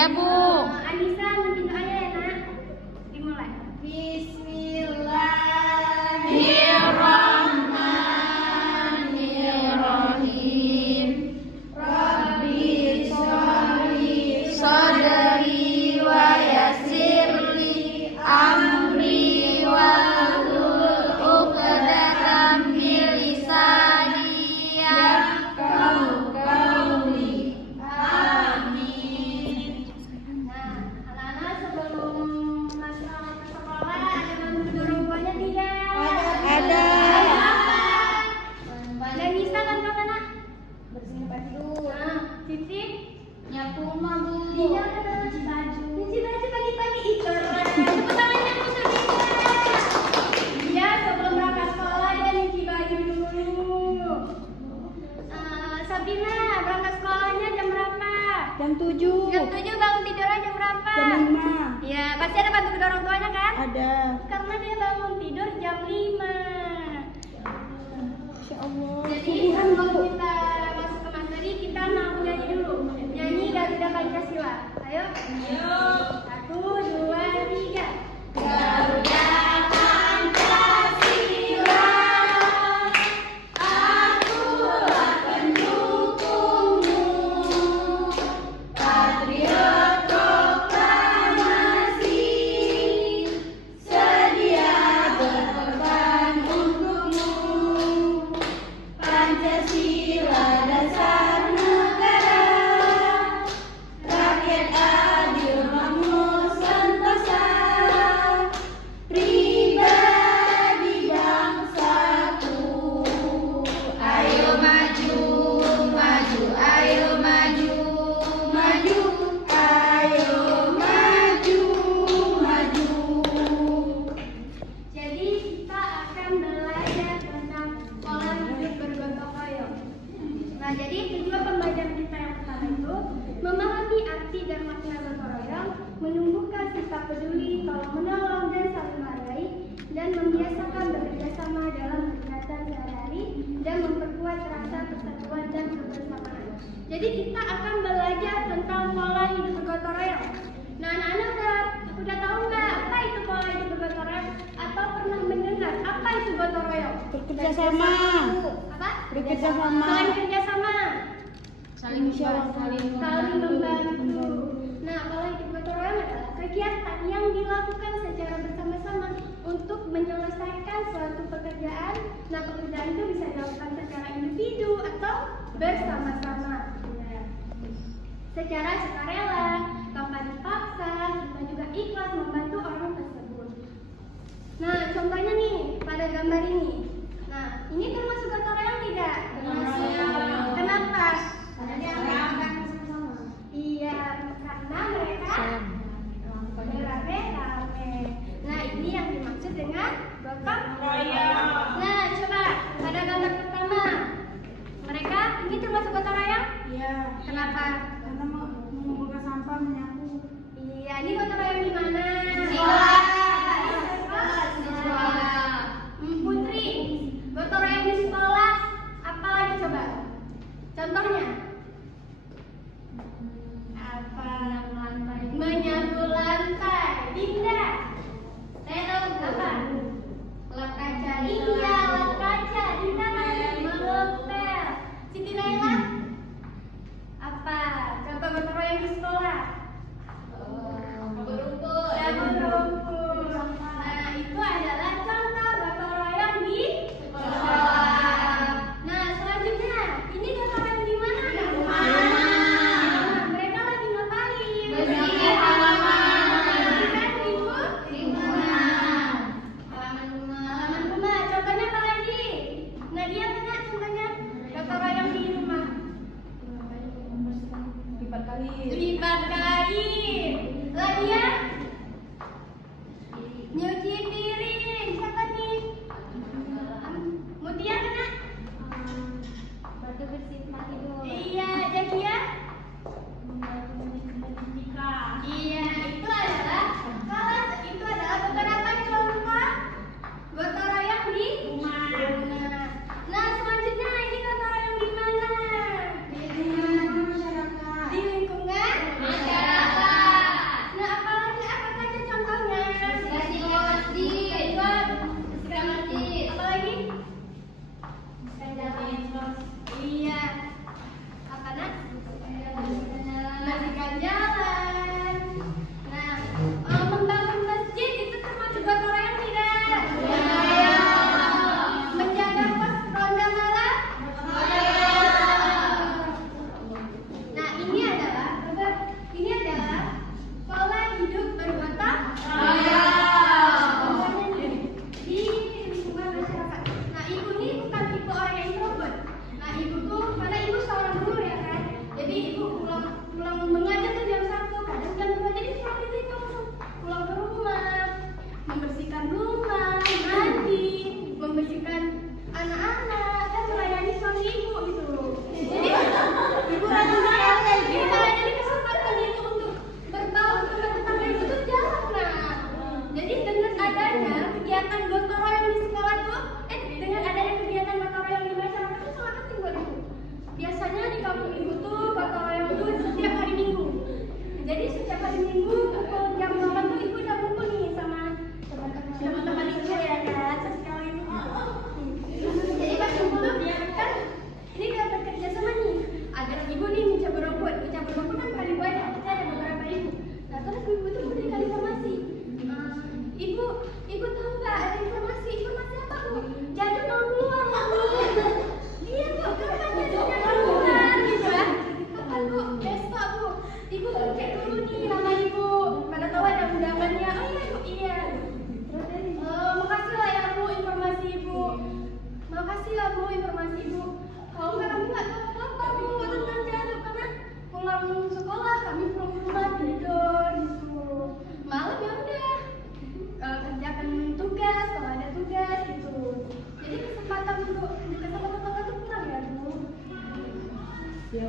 Iya, Bu. Anissa mimpin doanya ya, Nak. Dimulai. Bismillahirrahmanirrahim. Rabbi sholli sadri wa yassirli amri wahlul 'uqdatam min lisani yafqahu qawli. Amin. Nah, anak-anak sebelum masuk ke sekolah ada bantu dorong tuanya tidak? Ada. Yang bisa bantu apa, Nak? Bersihin tempat tidur. Nah, Siti Nyapu rumah, Bu. Iya, nyuci baju. Nyuci baju pagi-pagi itu. Tepuk tangannya untuk Sabina. Iya, sebelum berangkat sekolah dia nyuci baju dulu. Sabina, berangkat sekolahnya jam berapa? Jam 7. Jam 7 bangun tidurnya jam berapa? Jam 5. Iya, pasti ada bantu kedua orang tuanya kan? Ada. Karena dia bangun tidur jam 5. Masya Allah. Jadi Subuhan, sebelum Bu. kita masuk ke materi, kita mau nyanyi dulu. Nyanyi Garuda Pancasila. Ayo. Ayo. 1, 2, 3. Garuda Pancasila, akulah pendukungmu, patriot proklamasi, sedia berkorban untukmu. Pancasila dasar negara, rakyat adil makmur sentosa, pribadi bangsaku. Ayo maju, maju, ayo maju, maju, ayo maju, maju. Jadi kita akan belajar tentang pola hidup bergotong royong. Nah, jadi tujuan pembelajaran kita yang pertama itu memahami arti dan makna gotong royong, menumbuhkan sifat peduli, tolong menolong dan saling menghargai, dan membiasakan bekerja sama dalam kegiatan sehari-hari dan memperkuat rasa persatuan dan kebersamaan. Jadi kita akan belajar tentang pola hidup bergotong royong. Nah, anak-anak udah tahu nggak apa itu pola hidup bergotong royong? Atau pernah mendengar apa itu gotong royong? Bekerja sama. Apa? Bekerja sama. Selain kerja sama, Saling saling membantu. Nah, pola hidup gotong royong adalah kegiatan yang dilakukan secara bersama-sama untuk menyelesaikan suatu pekerjaan. Nah, pekerjaan itu bisa dilakukan secara individu atau bersama-sama. Secara sukarela, tanpa dipaksa, kita juga ikhlas membantu orang tersebut. Nah, contohnya nih pada gambar ini. Nah, ini termasuk gotong royong tidak? Termasuk. Kenapa? Karena dia akan Iya, karena mereka berame-rame. Nah, ini yang dimaksud dengan gotong royong. Nah, coba pada gambar pertama. Mereka ini termasuk gotong royong? Iya. Kenapa? Karena mau mengumpulkan sampah, menyapu. Iya, ini gotong royong di mana? Sekolah. Sekolah. Putri, gotong royong di sekolah apa lagi coba? Contohnya? Apa? Menyapu lantai. Dinda. Saya tahu apa? lap kaca. Iya, lap kaca. Dinda mengepel. Siti Naila? Apa? Contoh gotong royong di sekolah?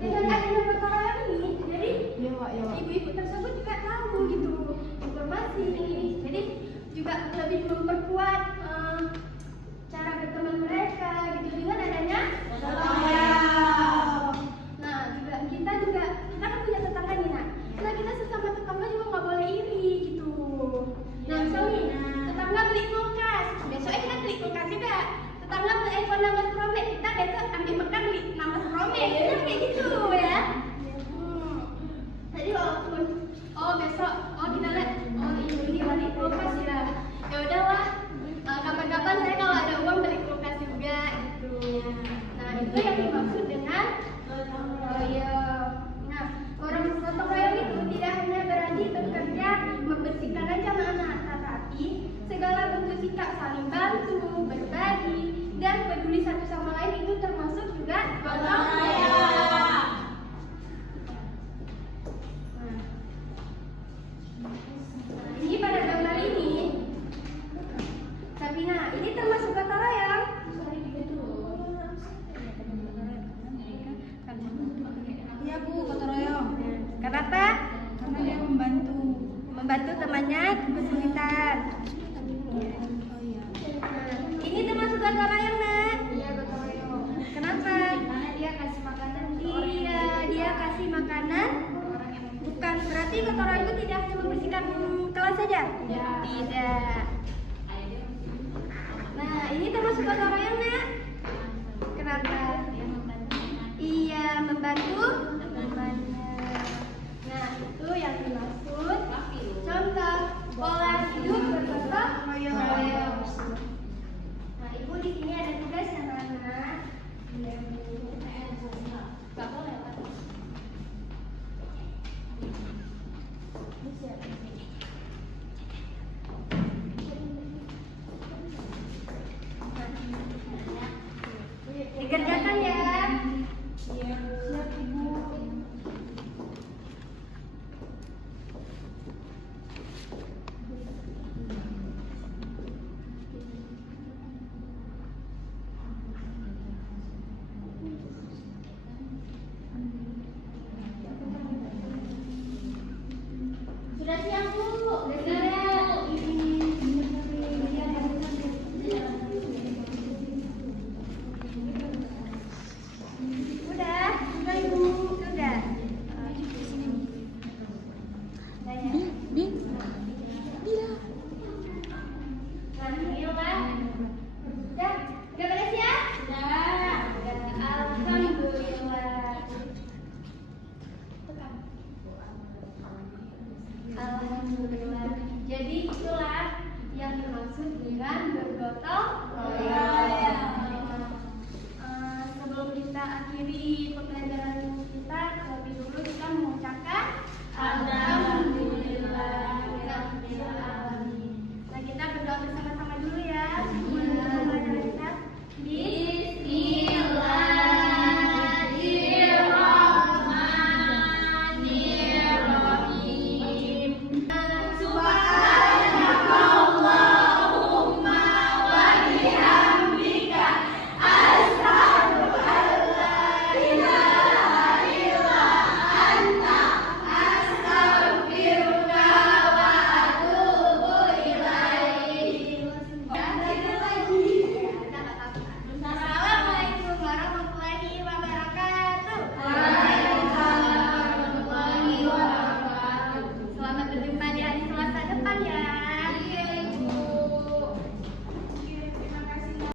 Dengan adanya gotong royong ini, jadi Iya, Wak, ya, Wak. ibu-ibu tersebut juga tahu gitu informasi ini. Jadi juga lebih memperkuat cara berteman mereka gitu dengan adanya gotong royong. Nah, kita kan punya tetangga nih, Nak. Nah, kita sesama tetangga juga nggak boleh iri gitu. Nah, misal nih, tetangga beli kulkas, besoknya kita beli kulkas juga. Tetangga beli iPhone 16 Pro Max, kita besok ambil makan beli 16 Pro Max, gitu kayak gitu ya. Jadi walaupun besok kita lihat ini beli kulkas ya, ya udahlah. Kapan-kapan saya kalau ada uang beli kulkas juga gitu. Nah, itu yang dimaksud dengan gotong royong. Nah, orang gotong royong itu tidak hanya berarti bekerja membersihkan aja anak-anak, tetapi segala bentuk sikap saling bantu, berbagi, dan peduli satu sama lain itu termasuk juga gotong royong. Ini pada gambar ini, Sabina, ini termasuk gotong royong. Iya, Bu, gotong royong. Kenapa? Karena dia membantu. Membantu temannya kesulitan. Oh iya. Ini termasuk gotong royong, Nak. Iya, gotong royong. Kenapa? Karena dia kasih makanan ke orang yang Iya, dia kasih makanan. Bukan berarti gotong royong itu tidak hanya membersihkan kelas saja. Tidak. Nah, ini termasuk gotong royong, Nak. Kenapa? Iya, membantu